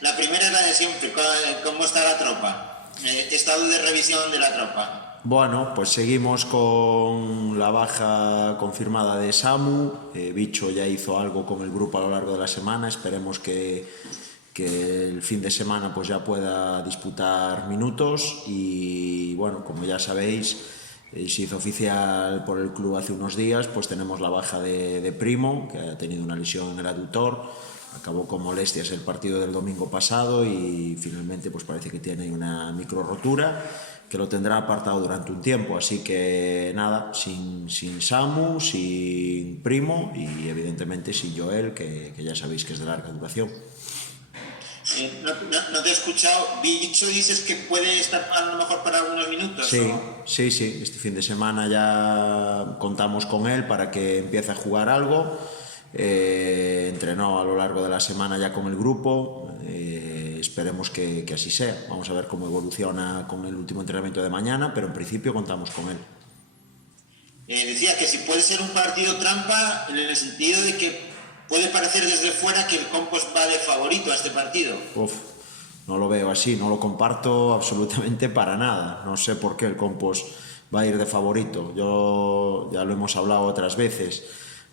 La primera es la de siempre. ¿Cómo está la tropa? Estado de revisión de la tropa. Bueno, pues seguimos con la baja confirmada de Samu. Bicho ya hizo algo con el grupo a lo largo de la semana. Esperemos que el fin de semana pues ya pueda disputar minutos. Y bueno, como ya sabéis, se hizo oficial por el club hace unos días, pues tenemos la baja de Primo, que ha tenido una lesión en el aductor. Acabó con molestias el partido del domingo pasado y finalmente pues parece que tiene una micro rotura que lo tendrá apartado durante un tiempo, así que nada, sin Samu, sin Primo y evidentemente sin Joel, que ya sabéis que es de larga duración. No te he escuchado. Bicho, dices que puede estar a lo mejor para algunos minutos. Sí, ¿O? sí, este fin de semana ya contamos con él para que empiece a jugar algo. Entrenó a lo largo de la semana ya con el grupo. Esperemos que así sea. Vamos a ver cómo evoluciona con el último entrenamiento de mañana, pero en principio contamos con él. Decía que si puede ser un partido trampa en el sentido de que puede parecer desde fuera que el Compost va de favorito a este partido. No lo veo así, no lo comparto absolutamente para nada. No sé por qué el Compost va a ir de favorito. Yo ya lo hemos hablado otras veces.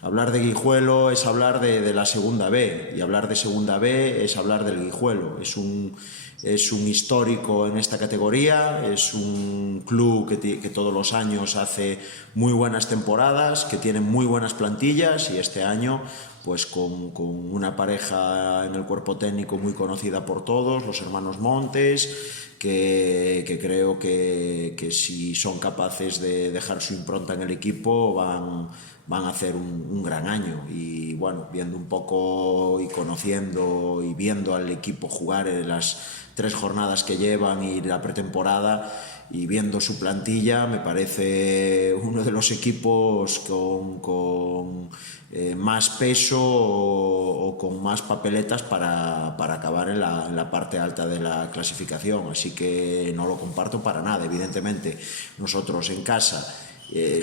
Hablar de Guijuelo es hablar de la segunda B, y hablar de segunda B es hablar del Guijuelo. Es un histórico en esta categoría, es un club que todos los años hace muy buenas temporadas, que tiene muy buenas plantillas, y este año pues con una pareja en el cuerpo técnico muy conocida por todos, los hermanos Montes, que creo que si son capaces de dejar su impronta en el equipo van a hacer un gran año. Y bueno, viendo un poco y conociendo y viendo al equipo jugar en las 3 jornadas que llevan y la pretemporada, y viendo su plantilla, me parece uno de los equipos con más peso o con más papeletas para acabar en la parte alta de la clasificación, así que no lo comparto para nada. Evidentemente nosotros en casa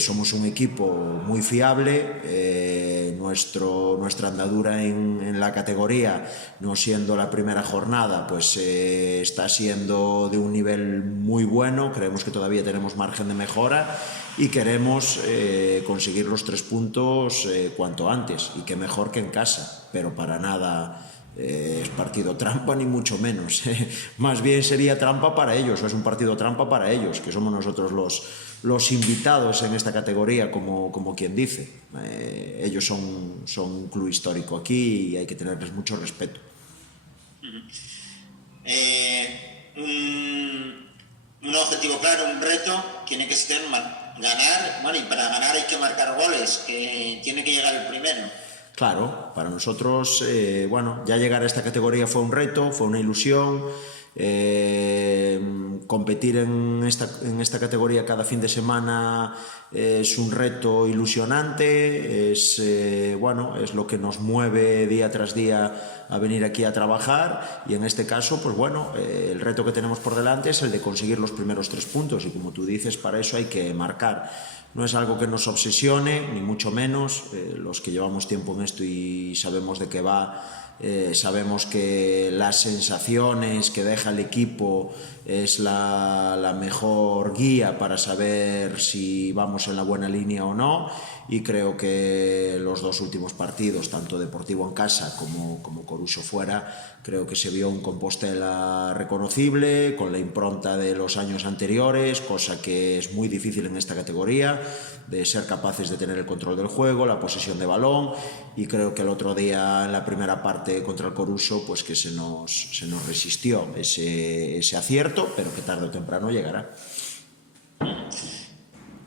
somos un equipo muy fiable. Nuestra andadura en la categoría, no siendo la primera jornada, pues está siendo de un nivel muy bueno. Creemos que todavía tenemos margen de mejora y queremos conseguir los 3 puntos cuanto antes, y qué mejor que en casa, pero para nada es partido trampa, ni mucho menos. Más bien sería trampa para ellos, o es un partido trampa para ellos, que somos nosotros los invitados en esta categoría, como quien dice. Ellos son un club histórico aquí y hay que tenerles mucho respeto. Un objetivo claro, un reto, tiene que ser ganar. Bueno, y para ganar hay que marcar goles, que tiene que llegar el primero. Claro, para nosotros, bueno, ya llegar a esta categoría fue un reto, fue una ilusión. Competir en esta categoría cada fin de semana es un reto ilusionante, bueno, es lo que nos mueve día tras día a venir aquí a trabajar, y en este caso, pues bueno, el reto que tenemos por delante es el de conseguir los primeros 3 puntos, y como tú dices, para eso hay que marcar. No es algo que nos obsesione, ni mucho menos. Los que llevamos tiempo en esto y sabemos de qué va, sabemos que las sensaciones que deja el equipo es la mejor guía para saber si vamos en la buena línea o no, y creo que los 2 últimos partidos, tanto Deportivo en casa como Coruso fuera, creo que se vio un Compostela reconocible, con la impronta de los años anteriores, cosa que es muy difícil en esta categoría, de ser capaces de tener el control del juego, la posesión de balón, y creo que el otro día en la primera parte contra el Coruso, pues que se nos resistió ese acierto, pero que tarde o temprano llegará.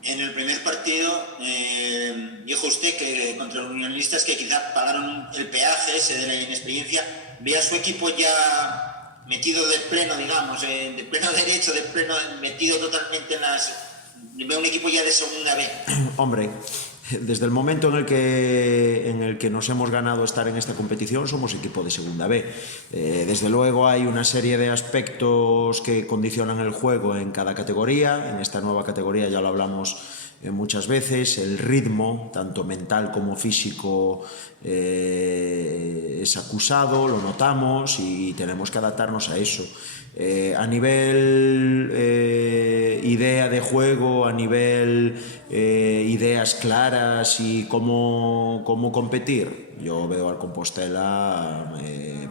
En el primer partido dijo usted que contra los unionistas, que quizá pagaron el peaje ese de la inexperiencia. Ve a su equipo ya metido de pleno, digamos, de pleno derecho, metido totalmente en las... Ve un equipo ya de segunda B. Hombre, desde el momento en el que nos hemos ganado estar en esta competición, somos equipo de segunda B. Desde luego hay una serie de aspectos que condicionan el juego en cada categoría. En esta nueva categoría ya lo hablamos muchas veces, el ritmo, tanto mental como físico, es acusado, lo notamos y tenemos que adaptarnos a eso. A nivel idea de juego, a nivel ideas claras y cómo competir, yo veo al Compostela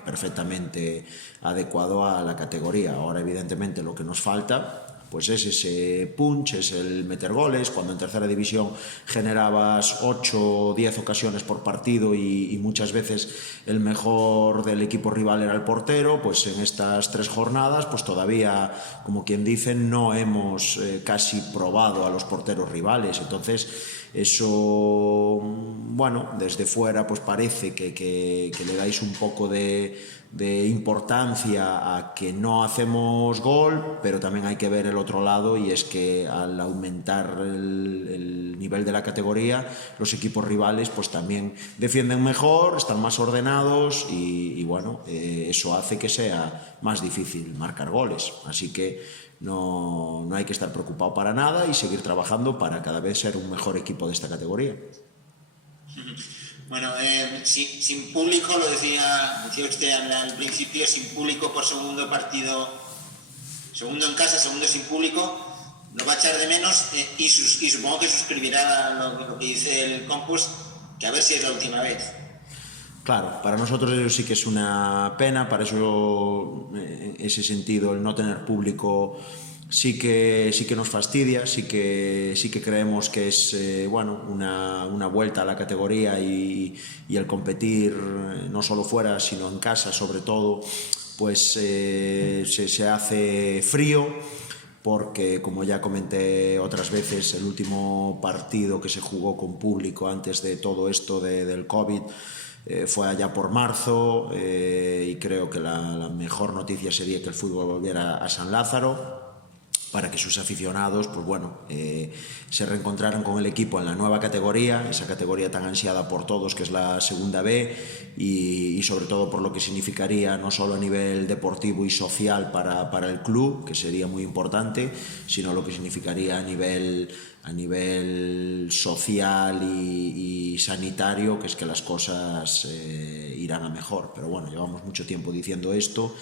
perfectamente adecuado a la categoría. Ahora, evidentemente, lo que nos falta pues es ese punch, es el meter goles. Cuando en tercera división generabas 8 o 10 ocasiones por partido y muchas veces el mejor del equipo rival era el portero, pues en estas 3 jornadas pues todavía, como quien dice, no hemos casi probado a los porteros rivales. Entonces eso, bueno, desde fuera pues parece que le dais un poco de importancia a que no hacemos gol, pero también hay que ver el otro lado, y es que al aumentar el nivel de la categoría, los equipos rivales pues también defienden mejor, están más ordenados y bueno, eso hace que sea más difícil marcar goles. Así que no hay que estar preocupado para nada y seguir trabajando para cada vez ser un mejor equipo de esta categoría. Bueno, sin público, lo decía usted al principio, sin público por segundo partido, segundo en casa, segundo sin público, lo va a echar de menos y supongo que suscribirá lo que dice el Compost, que a ver si es la última vez. Claro, para nosotros eso sí que es una pena, para eso, en ese sentido, el no tener público sí que nos fastidia, sí que creemos que es bueno, una vuelta a la categoría y el competir no solo fuera, sino en casa sobre todo, pues se hace frío, porque como ya comenté otras veces, el último partido que se jugó con público antes de todo esto del COVID fue allá por marzo, y creo que la mejor noticia sería que el fútbol volviera a San Lázaro, para que sus aficionados pues bueno, se reencontraran con el equipo en la nueva categoría, esa categoría tan ansiada por todos que es la segunda B, y sobre todo por lo que significaría no solo a nivel deportivo y social para el club, que sería muy importante, sino lo que significaría a nivel social y sanitario, que es que las cosas irán a mejor. Pero bueno, llevamos mucho tiempo diciendo esto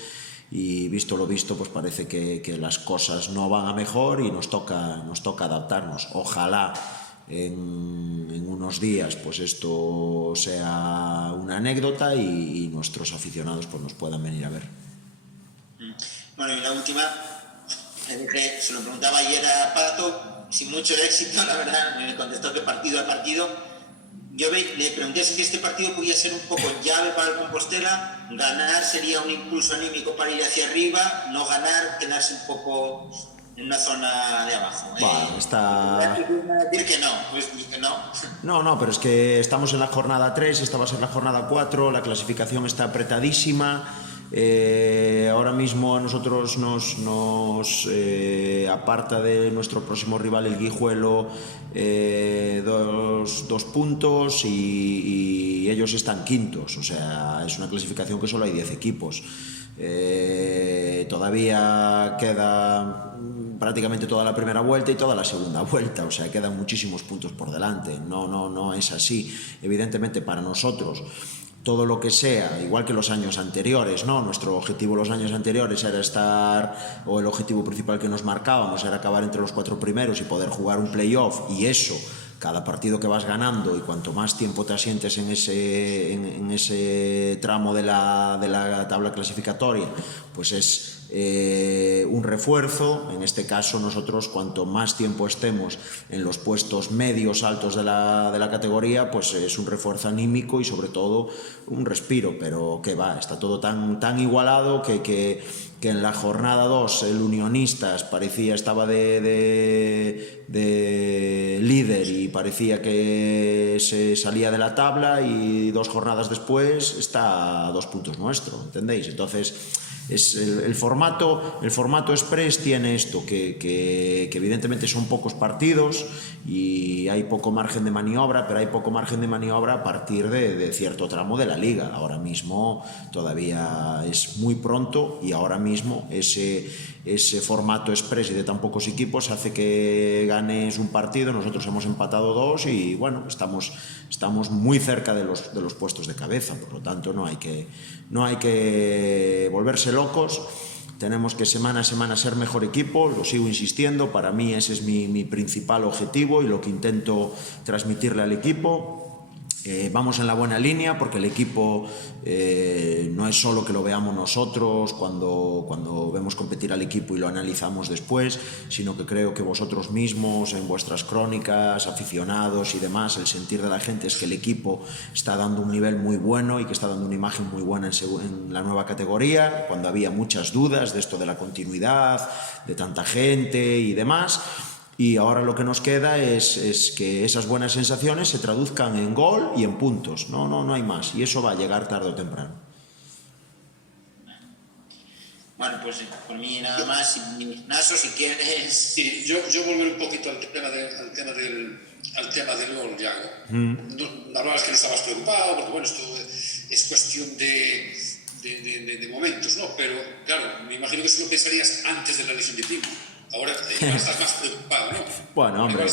y visto lo visto, pues parece que las cosas no van a mejor y nos toca adaptarnos. Ojalá en unos días pues esto sea una anécdota y nuestros aficionados pues nos puedan venir a ver. Bueno, y la última, se lo preguntaba ayer a Pato, sin mucho éxito, la verdad, me contestó que partido a partido. Yo le pregunté si este partido podía ser un poco llave para el Compostela, ganar sería un impulso anímico para ir hacia arriba, no ganar, quedarse un poco en una zona de abajo. Bueno, está... decir que no, pues que no. No, pero es que estamos en la jornada 3, esta va a ser la jornada 4, la clasificación está apretadísima. Ahora mismo a nosotros nos aparta de nuestro próximo rival, el Guijuelo, 2 puntos y ellos están quintos, o sea, es una clasificación que solo hay 10 equipos. Todavía queda prácticamente toda la primera vuelta y toda la segunda vuelta, o sea, quedan muchísimos puntos por delante. No es así. Evidentemente para nosotros todo lo que sea, igual que los años anteriores, ¿no? Nuestro objetivo los años anteriores era estar, o el objetivo principal que nos marcábamos era acabar entre los 4 primeros y poder jugar un playoff, y eso, cada partido que vas ganando y cuanto más tiempo te asientes en ese tramo de la tabla clasificatoria, pues es un refuerzo. En este caso nosotros, cuanto más tiempo estemos en los puestos medios altos de la categoría, pues es un refuerzo anímico y sobre todo un respiro, pero que va, está todo tan igualado que en la jornada 2 el Unionistas estaba de líder y parecía que se salía de la tabla, y 2 jornadas después está a 2 puntos nuestro, ¿entendéis? Entonces es el formato formato Express tiene esto, que evidentemente son pocos partidos y hay poco margen de maniobra, pero hay poco margen de maniobra a partir de cierto tramo de la liga. Ahora mismo todavía es muy pronto y ahora mismo ese formato Express y de tan pocos equipos hace que ganes un partido. Nosotros hemos empatado 2 y bueno, estamos muy cerca de los puestos de cabeza, por lo tanto no hay que volverse locos. Tenemos que semana a semana ser mejor equipo, lo sigo insistiendo, para mí ese es mi principal objetivo y lo que intento transmitirle al equipo. Vamos en la buena línea porque el equipo no es solo que lo veamos nosotros cuando vemos competir al equipo y lo analizamos después, sino que creo que vosotros mismos en vuestras crónicas, aficionados y demás, el sentir de la gente es que el equipo está dando un nivel muy bueno y que está dando una imagen muy buena en la nueva categoría, cuando había muchas dudas de esto de la continuidad, de tanta gente y demás. Y ahora lo que nos queda es que esas buenas sensaciones se traduzcan en gol y en puntos. No hay más. Y eso va a llegar tarde o temprano. Bueno, pues por mí nada más. Naso, si quieres... Sí, yo volver un poquito al tema del gol, Yago. Hablabas que no estabas preocupado, porque bueno, esto es cuestión de momentos, ¿no? Pero claro, me imagino que eso lo pensarías antes de la lesión de Timo. Ahora estás más preocupado, ¿no? Bueno, hombre,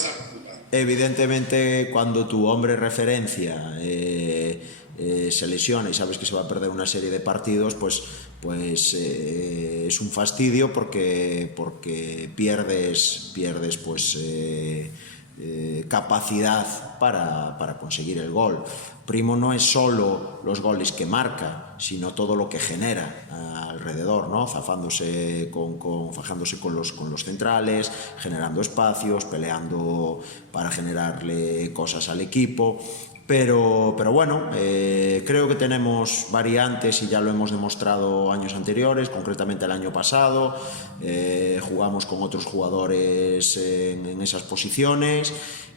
evidentemente cuando tu hombre referencia se lesiona y sabes que se va a perder una serie de partidos, pues es un fastidio porque pierdes pues capacidad para conseguir el gol. Primo no es solo los goles que marca, sino todo lo que genera alrededor, ¿no? Fajándose con los centrales, generando espacios, peleando para generarle cosas al equipo. Pero bueno, creo que tenemos variantes y ya lo hemos demostrado años anteriores, concretamente el año pasado. Jugamos con otros jugadores en esas posiciones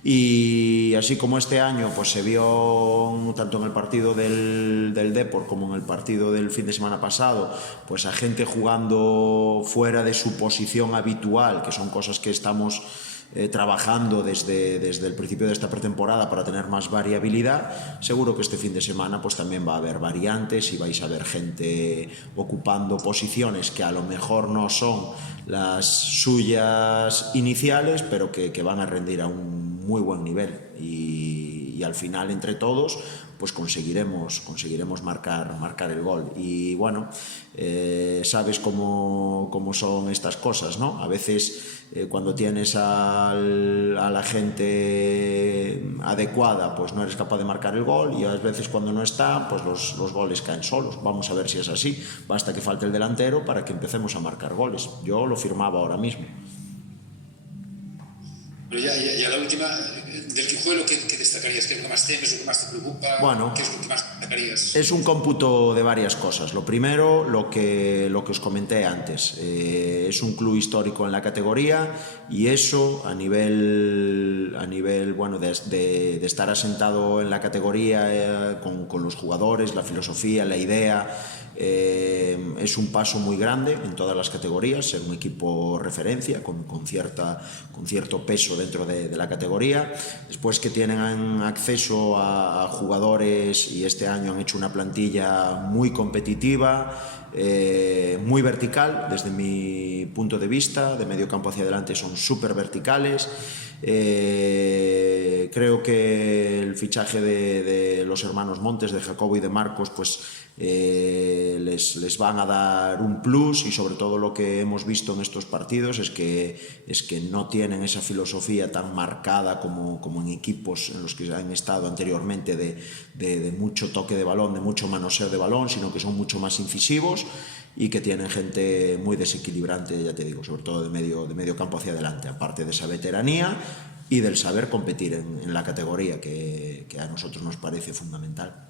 y así como este año pues se vio tanto en el partido del Depor como en el partido del fin de semana pasado, pues a gente jugando fuera de su posición habitual, que son cosas que estamos trabajando desde el principio de esta pretemporada para tener más variabilidad. Seguro que este fin de semana pues también va a haber variantes y vais a ver gente ocupando posiciones que a lo mejor no son las suyas iniciales, pero que van a rendir a un muy buen nivel y al final entre todos pues conseguiremos marcar el gol. Y bueno, sabes cómo son estas cosas, ¿no? A veces cuando tienes a la gente adecuada pues no eres capaz de marcar el gol y a veces cuando no está pues los goles caen solos. Vamos a ver si es así. Basta que falte el delantero para que empecemos a marcar goles. Yo lo firmaba ahora mismo. Pero ya la última, del Guijuelo, ¿qué destacarías? ¿Qué es lo que más temes, lo que más te preocupa? Bueno, ¿qué es lo que más destacarías? Es un cómputo de varias cosas. Lo primero, lo que os comenté antes. Es un club histórico en la categoría y eso a nivel bueno, de estar asentado en la categoría con los jugadores, la filosofía, la idea, es un paso muy grande en todas las categorías, ser un equipo referencia con cierto peso dentro de la categoría. Después que tienen acceso a jugadores y este año han hecho una plantilla muy competitiva, muy vertical desde mi punto de vista, de medio campo hacia adelante son súper verticales. Creo que el fichaje de los hermanos Montes, de Jacobo y de Marcos, pues les van a dar un plus y sobre todo lo que hemos visto en estos partidos es que no tienen esa filosofía tan marcada como en equipos en los que han estado anteriormente de mucho toque de balón, de mucho manoseo de balón, sino que son mucho más incisivos y que tienen gente muy desequilibrante, ya te digo, sobre todo de medio campo hacia adelante, aparte de esa veteranía y del saber competir en la categoría que a nosotros nos parece fundamental.